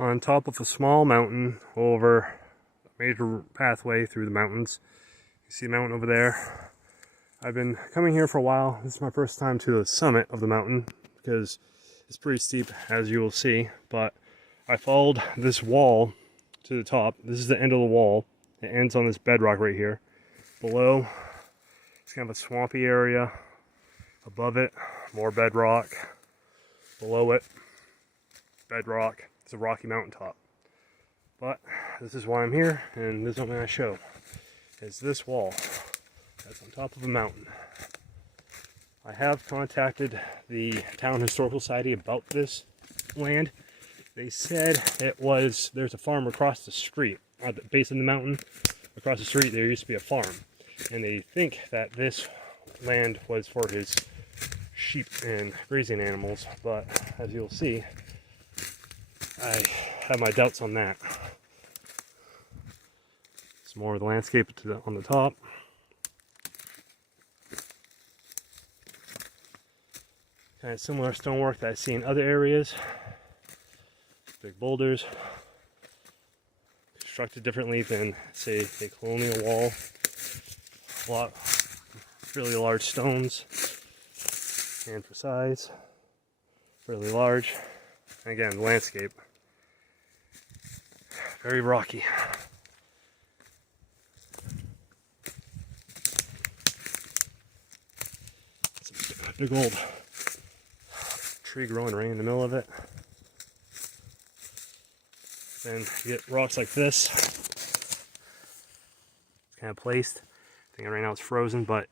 on top of a small mountain over a major pathway through the mountains. You see the mountain over there. I've been coming here for a while. This is my first time to the summit of the mountain because it's pretty steep, as you will see, but I followed this wall to the top. This is the end of the wall. It ends on this bedrock right here. Below, it's kind of a swampy area. Above it, more bedrock. Below it, bedrock. It's a rocky mountaintop. But this is why I'm here, and this is what I'm going to show. Is this wall that's on top of a mountain. I have contacted the Town Historical Society about this land. They said there's a farm across the street, at the base of the mountain. Across the street there used to be a farm, and they think that this land was for his sheep and grazing animals, but as you'll see, I have my doubts on that. Some more of the landscape on the top. Kind of similar stonework that I see in other areas. Big boulders. Constructed differently than, say, a colonial wall. A lot really large stones. And for size, fairly large. And again, the landscape. Very rocky. Some big old tree growing right in the middle of it. Then you get rocks like this. It's kind of placed. I think right now it's frozen, but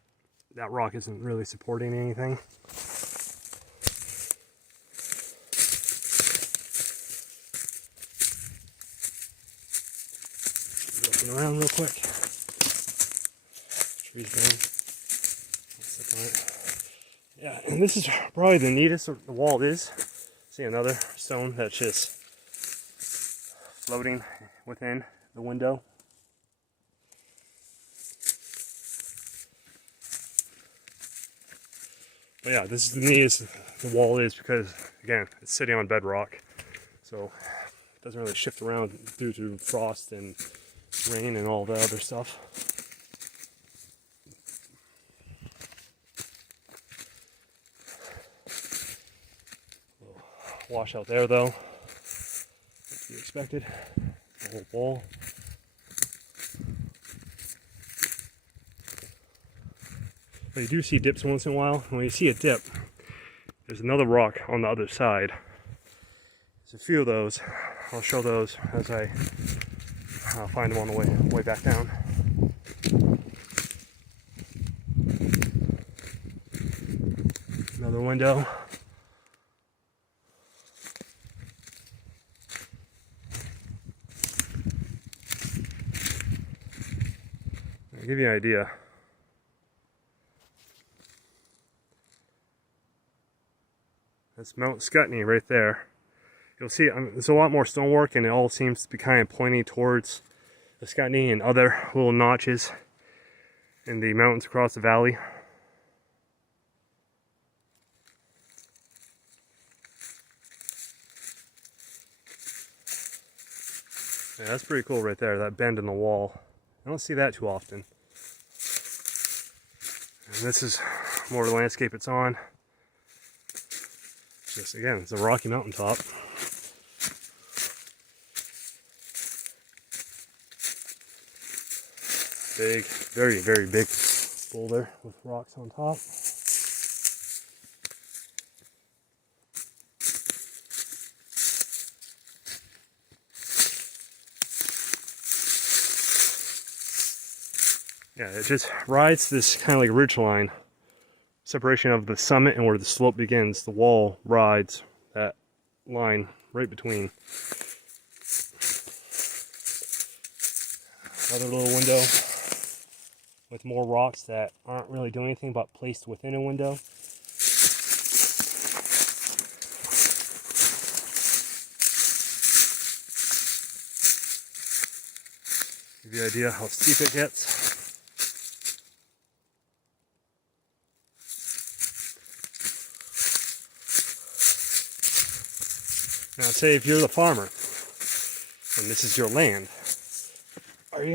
that rock isn't really supporting anything. Looking around real quick. Trees down. Yeah, and this is probably the neatest the wall is. See another stone that's just floating within the window. But yeah, this is the neatest the wall is because, again, it's sitting on bedrock. So it doesn't really shift around due to frost and rain and all the other stuff. Wash out there though, as you expected, the whole wall. But you do see dips once in a while. When you see a dip, there's another rock on the other side. There's a few of those. I'll show those as I find them on the way back down. Another window. I'll give you an idea. That's Mount Scutney right there. You'll see there's a lot more stonework, and it all seems to be kind of pointing towards the Scutney and other little notches in the mountains across the valley. Yeah, that's pretty cool right there, that bend in the wall. I don't see that too often. And this is more of the landscape it's on. Just again, it's a rocky mountaintop. Big, very, very big boulder with rocks on top. Yeah, it just rides this kind of like ridge line. Separation of the summit and where the slope begins. The wall rides that line right between. Another little window with more rocks that aren't really doing anything but placed within a window. Give you an idea how steep it gets. Now say if you're the farmer and this is your land. Are you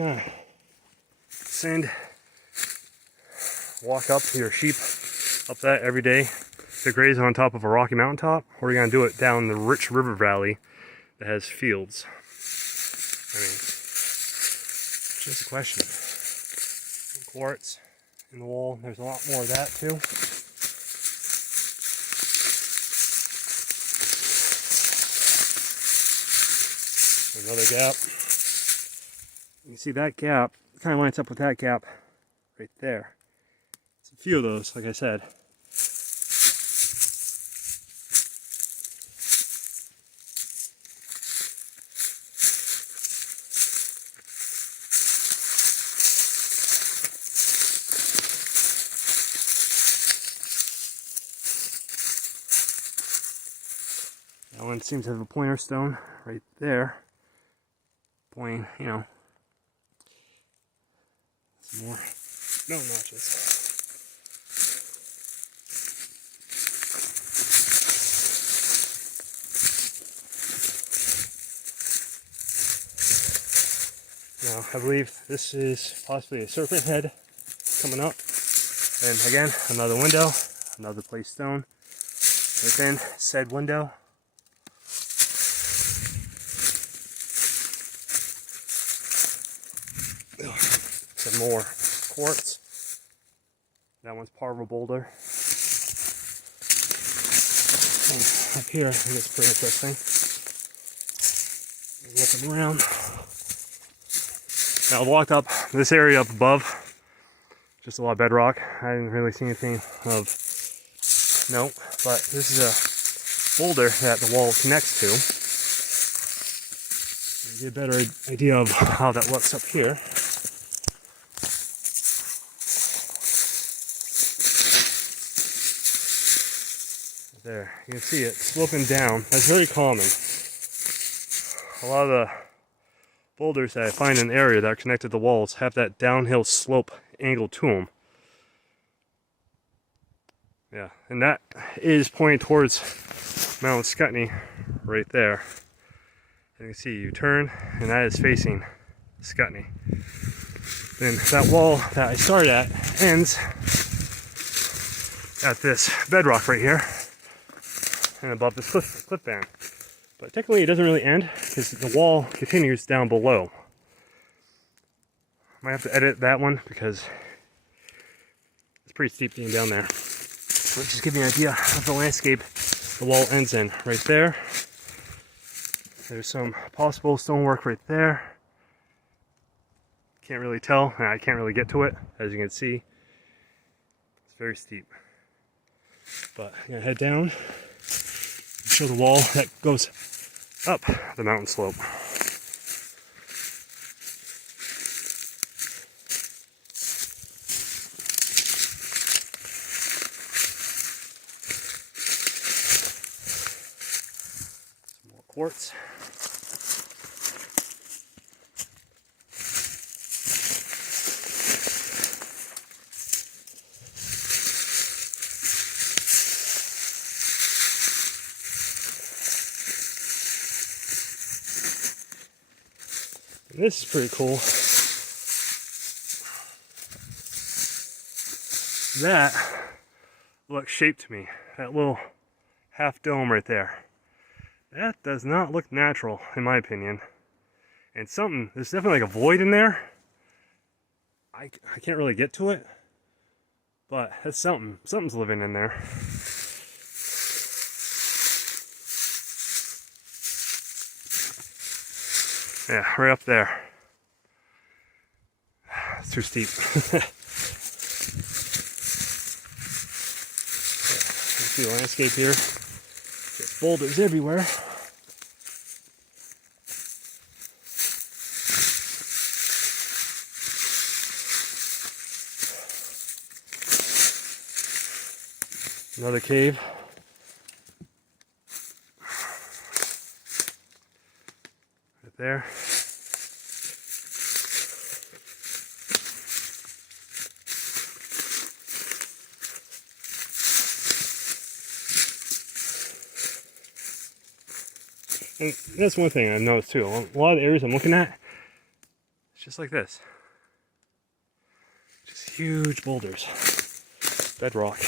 gonna walk up your sheep up that every day to graze on top of a rocky mountaintop, or are you gonna do it down the rich river valley that has fields? I mean, just a question. Some quartz in the wall. There's a lot more of that too. Another gap. You can see that gap kind of lines up with that gap right there. It's a few of those, like I said. That one seems to have a pointer stone right there. Pointing, you know, some more mountain notches. Now, I believe this is possibly a serpent head coming up. And again, another window, another placed stone within said window. Some more quartz. That one's part of a boulder. And up here, I think it's pretty interesting. Looking around. Now I've walked up this area up above. Just a lot of bedrock. I didn't really see anything of note, but this is a boulder that the wall connects to. Get a better idea of how that looks up here. There, you can see it sloping down. That's very common. A lot of the boulders that I find in the area that are connected to the walls have that downhill slope angle to them. Yeah, and that is pointing towards Mount Scutney right there. And you can see you turn, and that is facing Scutney. Then that wall that I started at ends at this bedrock right here and above this cliff band. But technically it doesn't really end because the wall continues down below. Might have to edit that one because it's pretty steep getting down there. But just give you an idea of the landscape the wall ends in. Right there. There's some possible stonework right there. Can't really tell, and I can't really get to it, as you can see. It's very steep. But I'm gonna head down and show the wall that goes up the mountain slope. Some more quartz. This is pretty cool. That looks shaped to me. That little half dome right there. That does not look natural, in my opinion. And there's definitely like a void in there. I can't really get to it, but that's something. Something's living in there. Yeah, right up there. It's too steep. You see the landscape here. Just boulders everywhere. Another cave. Right there. And that's one thing I've noticed too. A lot of the areas I'm looking at, it's just like this. Just huge boulders. Bedrock.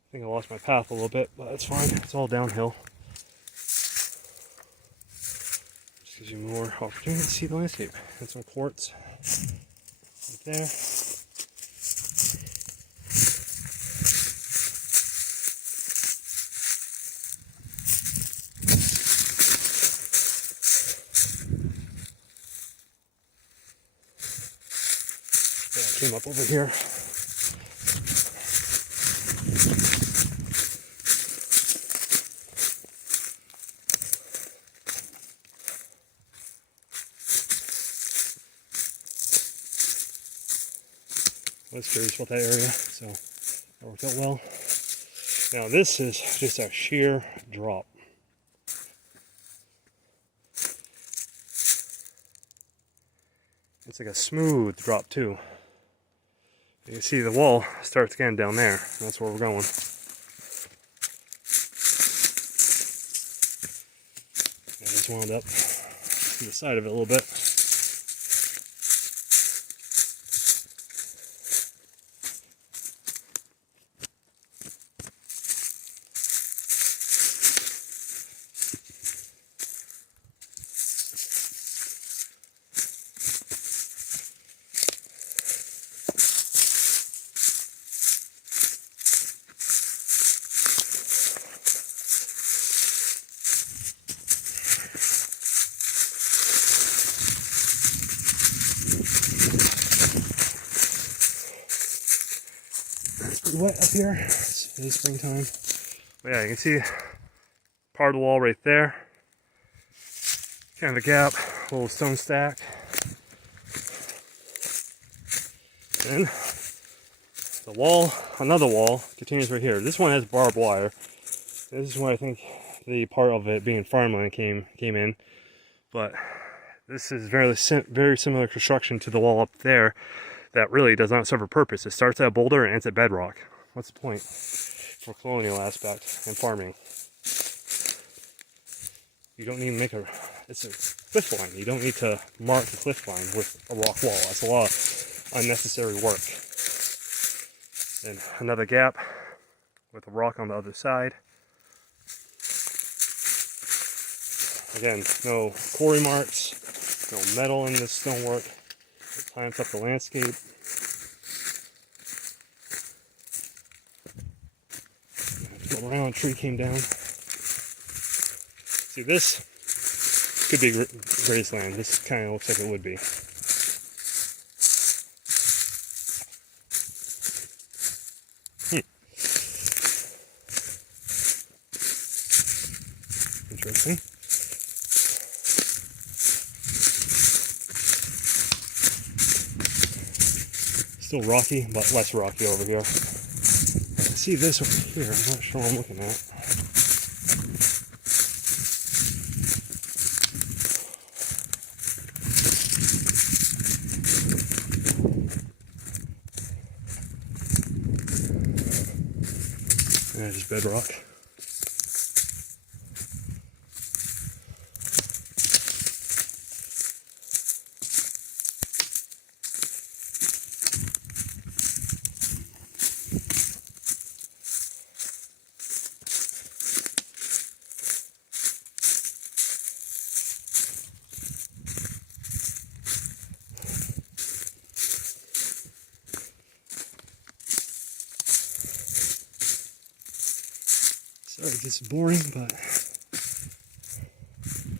I think I lost my path a little bit, but that's fine. It's all downhill. Just gives you more opportunity to see the landscape. And some quartz right there. Yeah, I came up over here. I was curious about that area, so that worked out well. Now this is just a sheer drop. It's like a smooth drop too. You can see the wall starts again down there. That's where we're going. I just wound up to the side of it a little bit. It's pretty wet up here. It is springtime. But yeah, you can see part of the wall right there. Kind of a gap, a little stone stack. Then the wall, another wall, continues right here. This one has barbed wire. This is where I think the part of it being farmland came in. But this is very similar construction to the wall up there that really does not serve a purpose. It starts at a boulder and ends at bedrock. What's the point for colonial aspect and farming? You don't need to make it's a cliff line. You don't need to mark the cliff line with a rock wall. That's a lot of unnecessary work. Then another gap with a rock on the other side. Again, no quarry marks, no metal in this stonework. It climbs up the landscape. Go around, tree came down. See, this could be graceland. This kind of looks like it would be. Interesting. Still rocky, but less rocky over here. I can see this over here. I'm not sure what I'm looking at. Yeah, just bedrock. Sorry, it gets boring, but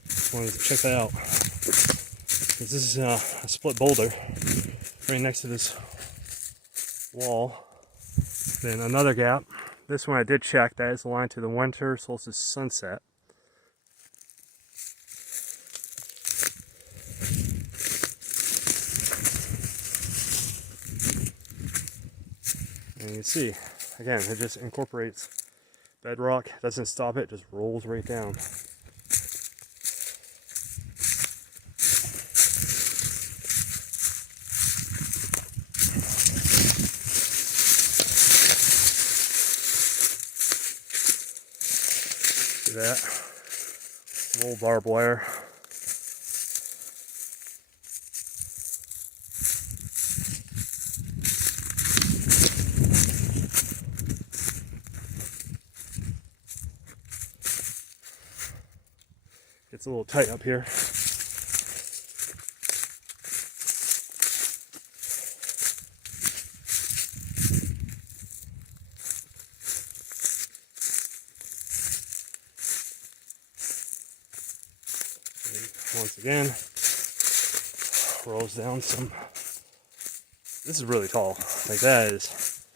just wanted to check that out. This is a split boulder right next to this wall. Then another gap this one I did check. That is aligned to the winter solstice sunset. And you see, again, it just incorporates bedrock, doesn't stop it, just rolls right down. See that? Some old barbed wire. It's a little tight up here. Once again, rolls down some. This is really tall. Like, that is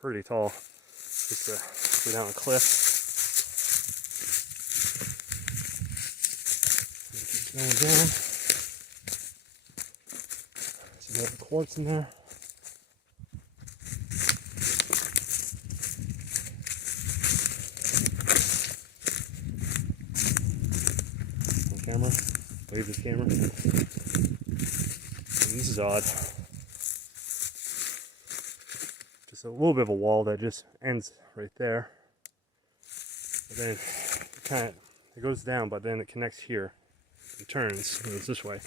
pretty tall. Just to go down a cliff. Keep going down. So you have the quartz in there. Camera, wave this camera. And this is odd. Just a little bit of a wall that just ends right there. But then it goes down, but then it connects here. It turns, and it's this way.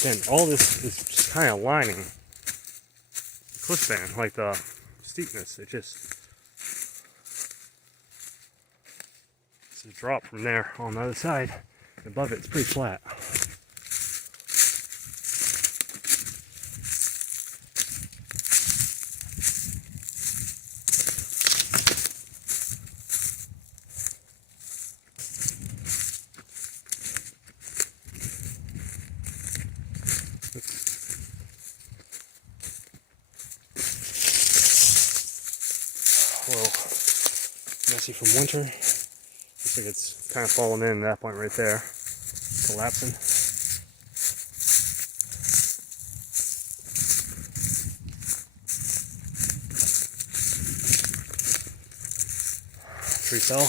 Again, all this is just kind of lining the cliff band, like the steepness. It just, it's a drop from there on the other side. Above it, it's pretty flat. Well, messy from winter. Looks like it's kind of fallen in at that point right there. Collapsing. Tree fell.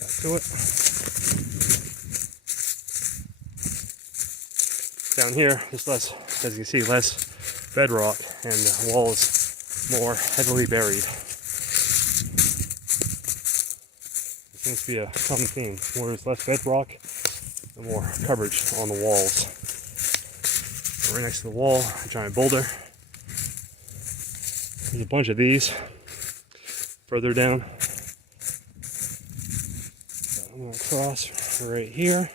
Back to it. Down here, there's less, as you can see, less bedrock, and the wall is more heavily buried. It seems to be a common theme. Where there's less bedrock, the more coverage on the walls. Right next to the wall, a giant boulder. There's a bunch of these further down. So I'm going to cross right here.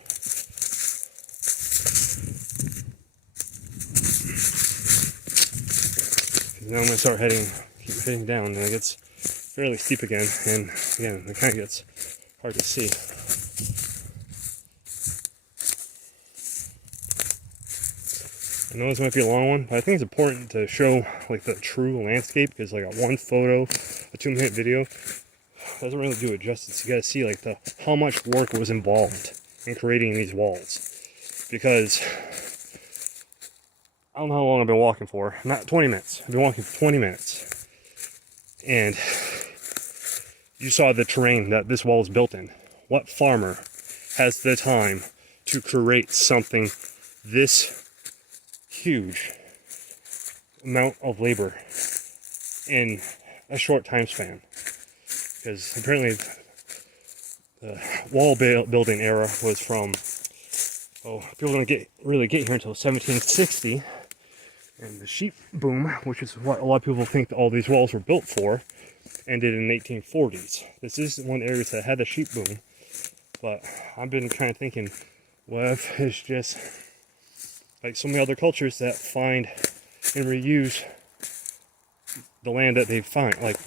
Now I'm going to start keep heading down, and it gets fairly steep again, and again, it kind of gets hard to see. I know this might be a long one, but I think it's important to show like the true landscape, because like a one photo, a 2-minute video doesn't really do it justice. You got to see like how much work was involved in creating these walls, because I don't know how long I've been walking for. Not 20 minutes. I've been walking for 20 minutes. And you saw the terrain that this wall is built in. What farmer has the time to create something this huge amount of labor in a short time span? Because apparently the wall building era was from, people don't really get here until 1760. And the sheep boom, which is what a lot of people think that all these walls were built for, ended in the 1840s. This is one area that had a sheep boom, but I've been kind of thinking, what if it's just like so many other cultures that find and reuse the land that they find, like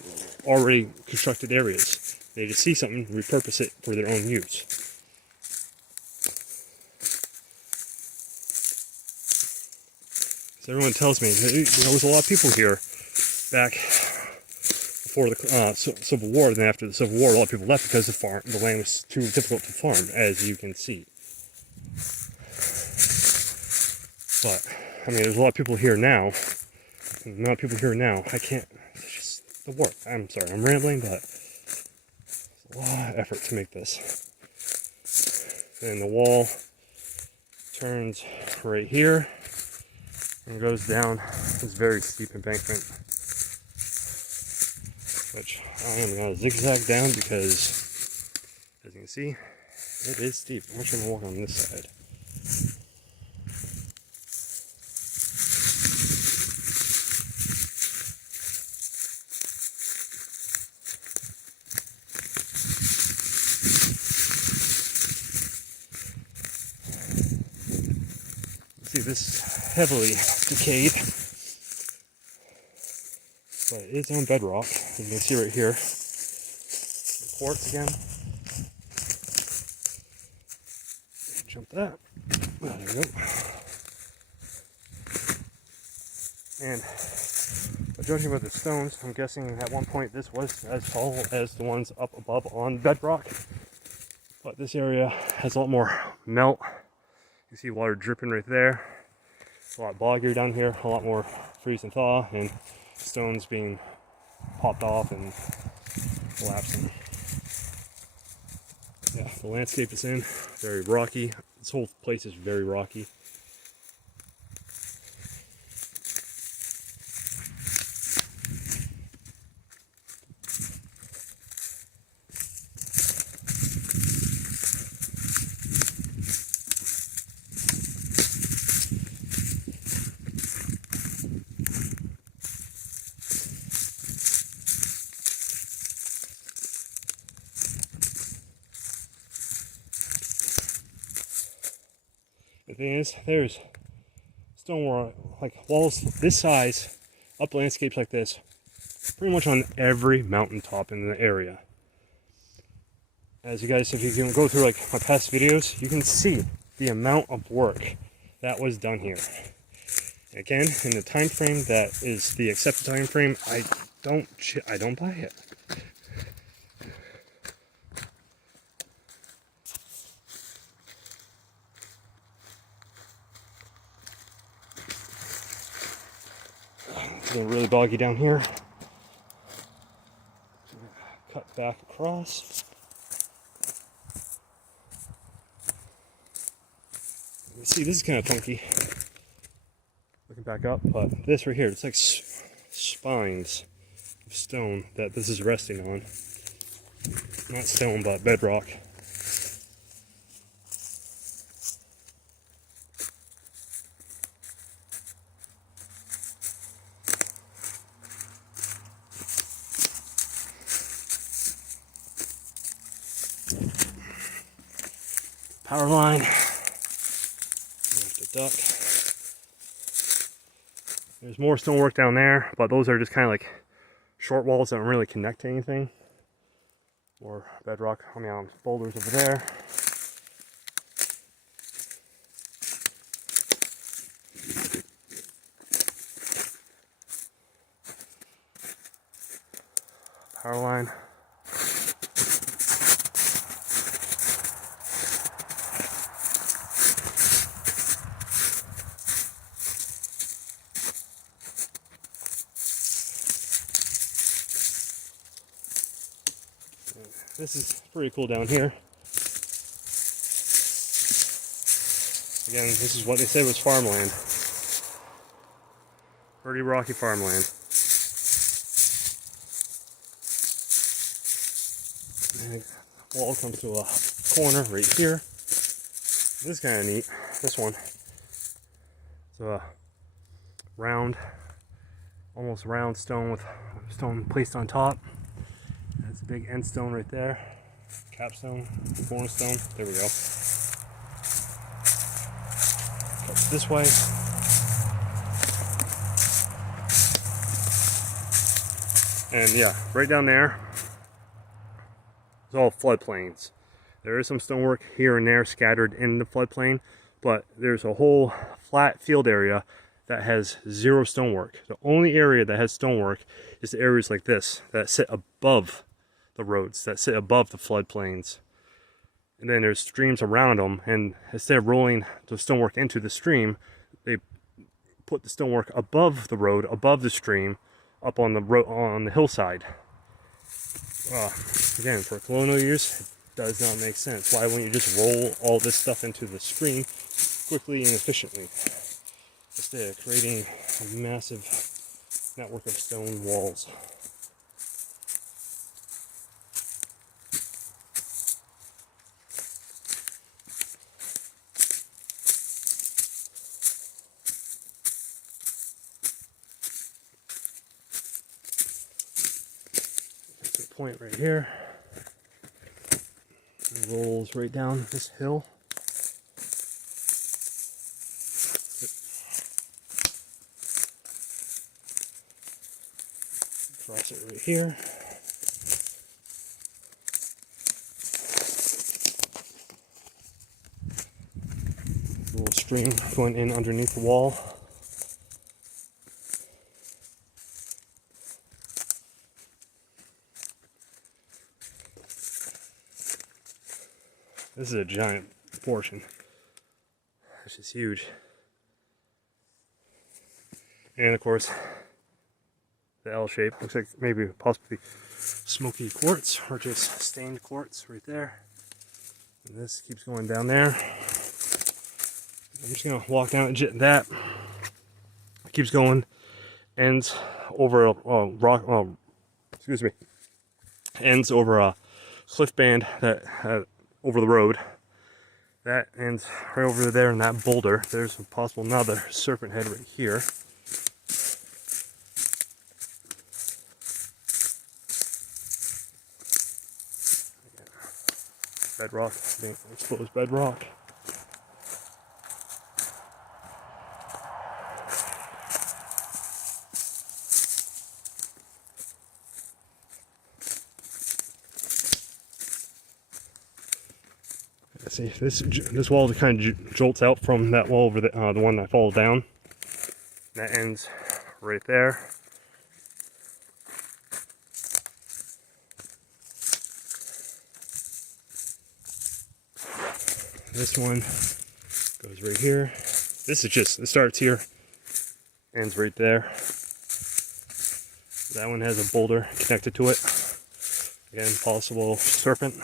already constructed areas. They just see something, repurpose it for their own use. So everyone tells me there was a lot of people here back before the Civil War. Then after the Civil War, a lot of people left because the land was too difficult to farm, as you can see. But I mean, there's a lot of people here now. The amount of people here now, I can't. It's just the work. I'm sorry, I'm rambling, but it's a lot of effort to make this. And the wall turns right here and goes down this very steep embankment, which I am going to zigzag down because, as you can see, it is steep. I'm actually going to walk on this side. See, this heavily decayed, but it is on bedrock. You can see right here. The quartz again. Jump that. There we go. And judging by the stones, I'm guessing at one point this was as tall as the ones up above on bedrock. But this area has a lot more melt. You see water dripping right there. It's a lot boggier down here, a lot more freeze and thaw, and stones being popped off and collapsing. Yeah, the landscape is in, very rocky. This whole place is very rocky. The thing is, there's stone like walls this size, up landscapes like this, pretty much on every mountaintop in the area. As you guys, if you can go through like my past videos, you can see the amount of work that was done here. Again, in the time frame that is the accepted time frame, I don't buy it. It's getting really boggy down here. Cut back across. See, this is kind of funky. Looking back up, but this right here, it's like spines of stone that this is resting on. Not stone, but bedrock. Power line. There's the duck. There's more stonework down there, but those are just kind of like short walls that don't really connect to anything. Or bedrock, boulders over there. Power line. This is pretty cool down here. Again, this is what they said was farmland. Pretty rocky farmland. And the wall comes to a corner right here. This is kind of neat. This one. It's a round, almost round stone with stone placed on top. That's a big end stone right there. Capstone, cornerstone. There we go. Cuts this way. And yeah, right down there is all floodplains. There is some stonework here and there scattered in the floodplain, but there's a whole flat field area that has zero stonework. The only area that has stonework is the areas like this that sit above the roads, that sit above the floodplains. And then there's streams around them, and instead of rolling the stonework into the stream, they put the stonework above the road, above the stream, up on the road, on the hillside. Again, for colonial use, it does not make sense. Why wouldn't you just roll all this stuff into the stream quickly and efficiently, instead of creating a massive network of stone walls? That's the point right here. It rolls right down this hill. Cross it right here. A little stream going in underneath the wall. This is a giant portion. This is huge. And of course, the L shape looks like maybe possibly smoky quartz or just stained quartz right there. And this keeps going down there. I'm just gonna walk down that. It keeps going, ends over a rock. Excuse me. Ends over a cliff band that over the road. That ends right over there in that boulder. There's a possible another serpent head right here. Bedrock, exposed bedrock. See, this wall kind of jolts out from that wall over the one that falls down. That ends right there. This one goes right here. This starts here, ends right there. That one has a boulder connected to it. Again, possible serpent.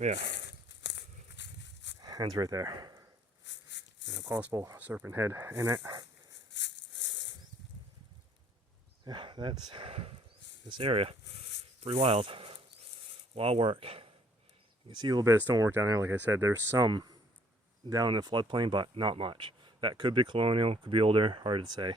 Yeah, ends right there. And a possible serpent head in it. Yeah, that's this area. Pretty wild. A lot of work. You can see a little bit of stonework down there. Like I said, there's some down in the floodplain, but not much. That could be colonial, could be older, hard to say.